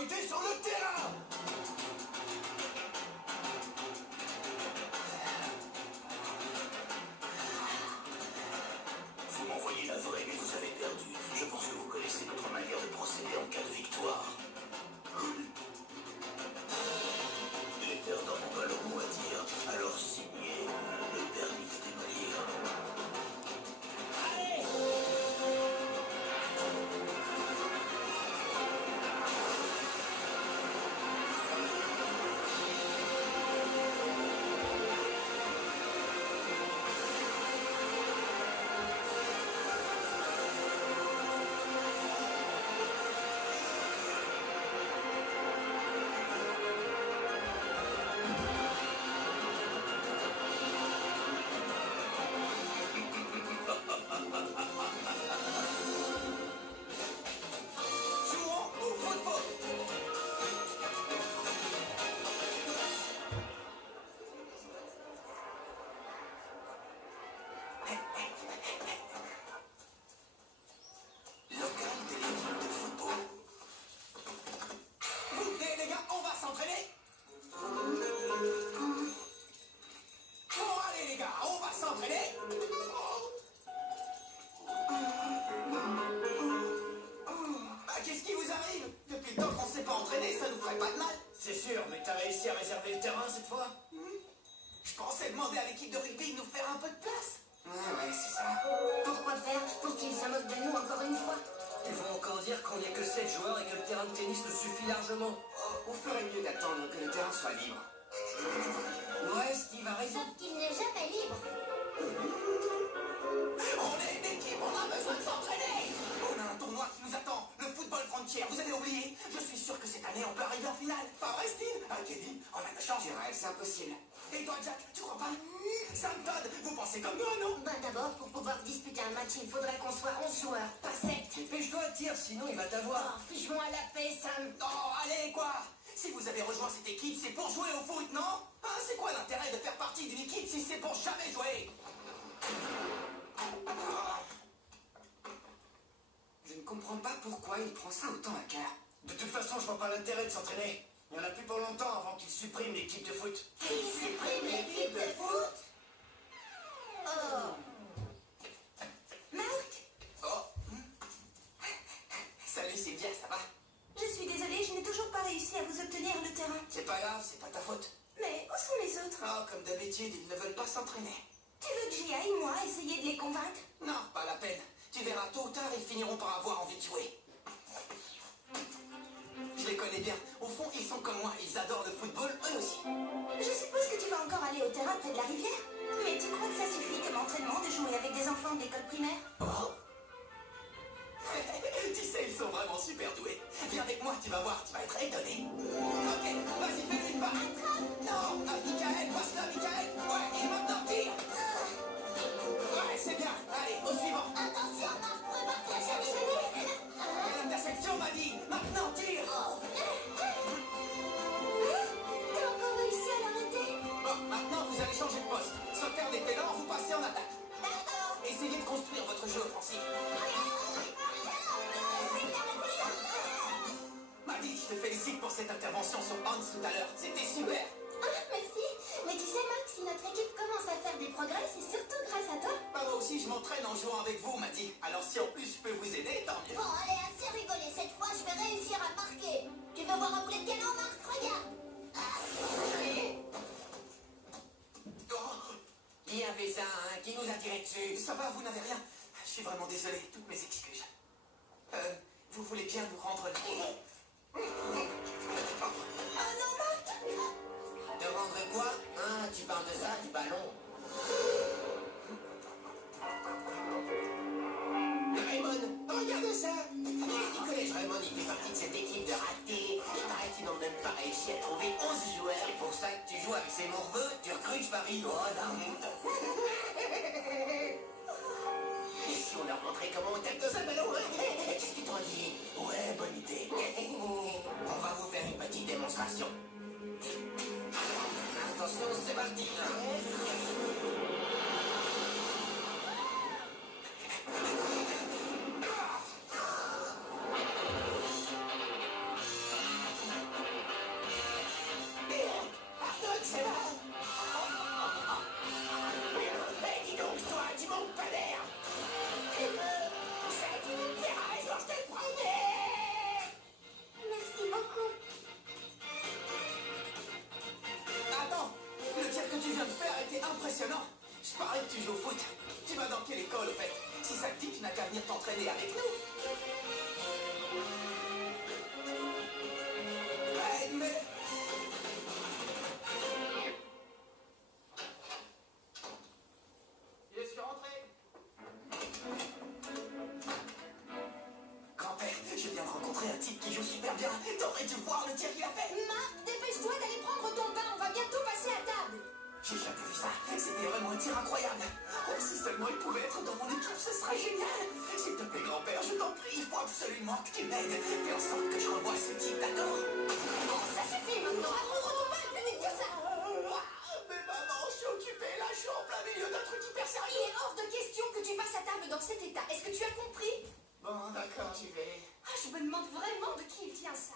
sécurité sur le terrain. Vous m'envoyez la vraie, mais vous avez perdu. Je pense que vous connaissez notre manière de procéder en cas de victoire. Les perdants n'ont pas leur mot à dire, alors signez le permis de démolir. Allez! Jouons au football. Local de l'équipe de football. Vous venez les gars, on va s'entraîner. Bon allez les gars, on va s'entraîner. Bah qu'est-ce qui vous arrive? Depuis le temps qu'on s'est pas entraîné, ça nous ferait pas de mal. C'est sûr, mais t'as réussi à réserver le terrain cette fois? Je pensais demander à l'équipe de rugby de nous faire un peu de place. Ouais, c'est ça. Pourquoi faire pour qu'ils se moquent de nous encore une fois? Ils vont encore dire qu'on n'y a que 7 joueurs et que le terrain de tennis nous suffit largement. Vous ferez mieux d'attendre que le terrain soit libre. Ouais, Steve a raison. Sauf qu'il n'est jamais libre. On est une équipe, on a besoin de s'entraîner. On a un tournoi qui nous attend, le football frontière, vous avez oublié? Je suis sûr que cette année on peut arriver en finale. Pas vrai Steve? Ah Kevin, on a de la chance. C'est impossible. Et toi Jack, tu crois pas? Sam Todd, vous pensez comme moi, non? Bah d'abord, pour pouvoir disputer un match, il faudrait qu'on soit 11 joueurs, pas 7. Dépêche-toi, tire, sinon il va t'avoir. Oh, fiche-moi la paix, Sam. Oh, allez, quoi? Si vous avez rejoint cette équipe, c'est pour jouer au foot, non? Hein, c'est quoi l'intérêt de faire partie d'une équipe si c'est pour jamais jouer? Je ne comprends pas pourquoi il prend ça autant à cœur. De toute façon, je vois pas l'intérêt de s'entraîner. Il n'y en a plus pour longtemps avant qu'ils suppriment l'équipe de foot. Qui supprime l'équipe de foot? Oh. Marc? Oh. Salut, c'est bien, ça va? Je suis désolée, je n'ai toujours pas réussi à vous obtenir le terrain. C'est pas grave, c'est pas ta faute. Mais où sont les autres? Oh, comme d'habitude, ils ne veulent pas s'entraîner. Tu veux que j'y aille, moi, essayer de les convaincre? Non, pas la peine. Tu verras, tôt ou tard, ils finiront par avoir envie de jouer. Je les connais bien. Au fond, ils sont comme moi. Ils adorent le football, eux aussi. Je suppose que tu vas encore aller au terrain près de la rivière. Mais tu crois que ça suffit comme entraînement de jouer avec des enfants de l'école primaire? Oh. Tu sais, ils sont vraiment super doués. Viens avec moi, tu vas voir, tu vas être étonné. Ok, vas-y, fais une part. Non, Michael, passe-la, Michael. Ouais, et maintenant, tire. Ouais, c'est bien. Allez, au suivant. Attention, Marc, prépare-toi, jamais. L'intersection m'a dit. Maintenant, tire. T'as encore réussi à l'arrêter? Bon, maintenant, vous allez changer de poste. Sauvegarde était lent, vous passez en attaque. D'accord. Essayez de construire votre jeu offensif. Maddy, je te félicite pour cette intervention sur Hans tout à l'heure. C'était super. Ah, merci. Mais tu sais, Marc, si notre équipe commence à faire des progrès, c'est surtout grâce à toi. Bah, moi aussi, je m'entraîne en jouant avec vous, Maddy. Alors si en plus je peux vous aider, tant mieux. Bon, allez, assez rigolé. Cette fois, je vais réussir à marquer. Tu veux voir un boulet de canon, Marc? Regarde. Oh, Il y avait ça, hein, qui nous a tiré dessus. ça va, vous n'avez rien. Je suis vraiment désolé. Toutes mes excuses. Vous voulez bien nous rendre... Ah non, Marc. Te rendre quoi? Hein, tu parles de ça, du ballon? Raymond, regarde ça! Tu connais Raymond, il fait partie de cette équipe de ratés. Il paraît qu'ils n'ont même pas réussi à trouver 11 joueurs. C'est pour ça que tu joues avec ces morveux, tu recrutes Paris. Oh, non. Et si on leur montrait comment on tape dans un ballon, hein? Qu'est-ce qu'ils t'ont dit? Ouais, bonne idée. On va vous faire une petite démonstration. Attention, c'est parti. Impressionnant. Je parie que tu joues au foot. Tu vas dans quelle école, au fait? Si ça te dit, tu n'as qu'à venir t'entraîner avec nous. Ouais, mais... Je suis rentré. Grand-père, je viens de rencontrer un type qui joue super bien. T'aurais dû voir le tir qu'il a fait. Marc, dépêche-toi d'aller prendre ton bain, on va bientôt passer à table. J'ai jamais vu ça. C'était vraiment un tir incroyable. Oh, si seulement il pouvait être dans mon équipe, ce serait génial. S'il te plaît, grand-père, je t'en prie, il faut absolument que tu m'aides. Fais en sorte que je revoie ce type, d'accord? Bon, ça suffit maintenant, à prendre ton bain, plus vite que ça. Mais maman, je suis occupé, là, je suis en plein milieu d'un truc hyper Il sérieux. est hors de question que tu passes à table dans cet état. Est-ce que tu as compris? Bon, d'accord, j'y vais. Ah, je me demande vraiment de qui il tient ça.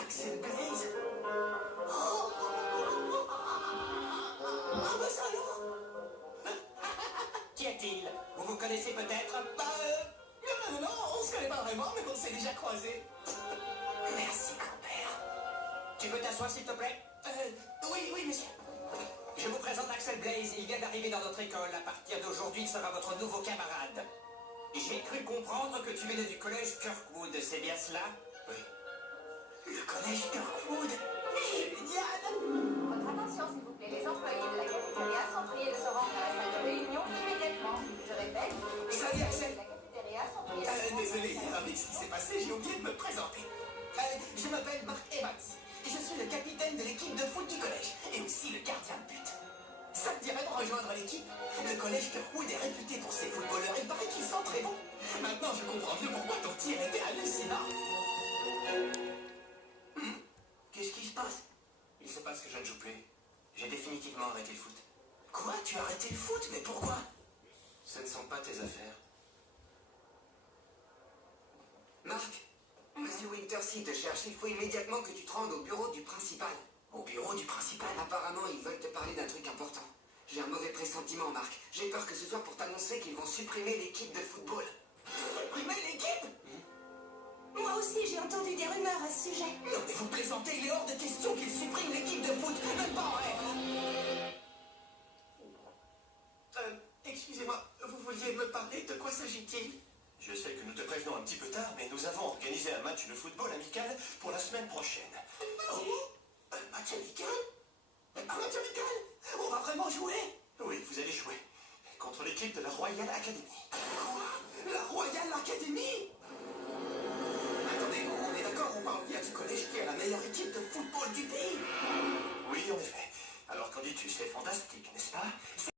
Axel Blaze. Oh, ah, bah ça alors. Qu'y a-t-il? Vous vous connaissez peut-être? Non, on se connaît pas vraiment, mais on s'est déjà croisés. Merci, grand-père. Tu peux t'asseoir s'il te plaît? Oui, monsieur. Je vous présente Axel Blaze, il vient d'arriver dans notre école. À partir d'aujourd'hui, il sera votre nouveau camarade. J'ai cru comprendre que tu venais du collège Kirkwood, c'est bien cela? Oui. Le collège Kirkwood. Génial. Votre attention, s'il vous plaît. Les employés de la cafétéria sont priés de se rendre à la salle de réunion immédiatement. Je répète, les Salut, Axel. employés de la cafétéria sont priés de se rendre Désolé, avec ce qui s'est passé, j'ai oublié de me présenter. Je m'appelle Mark Evans. Et je suis le capitaine de l'équipe de foot du collège. Et aussi le gardien de but. Ça te dirait de rejoindre l'équipe? Le collège Kirkwood est réputé pour ses footballeurs. Il paraît qu'ils sont très bons. Maintenant, je comprends mieux pourquoi ton tir était hallucinant. Qu'est-ce qui se passe? Il se passe que je ne joue plus. J'ai définitivement arrêté le foot. Quoi? Tu as arrêté le foot? Mais pourquoi? Ce ne sont pas tes affaires. Marc, Monsieur Wintersea te cherche. Il faut immédiatement que tu te rendes au bureau du principal. Au bureau du principal? Apparemment, ils veulent te parler d'un truc important. J'ai un mauvais pressentiment, Marc. J'ai peur que ce soit pour t'annoncer qu'ils vont supprimer l'équipe de football. Supprimer l'équipe? Moi aussi, j'ai entendu des rumeurs à ce sujet. Non mais vous plaisantez, il est hors de question qu'ils suppriment l'équipe de foot, même pas en rêve. Excusez-moi, vous vouliez me parler, de quoi s'agit-il? Je sais que nous te prévenons un petit peu tard, mais nous avons organisé un match de football amical pour la semaine prochaine. Oh, un match amical? Un match amical? On va vraiment jouer? Oui, vous allez jouer contre l'équipe de la Royal Academy. Quoi? La Royal Academy? Attendez, on est d'accord, on parle bien du collège qui a la meilleure équipe de football du pays? Oui, en effet. Alors qu'en dis-tu, c'est fantastique, n'est-ce pas?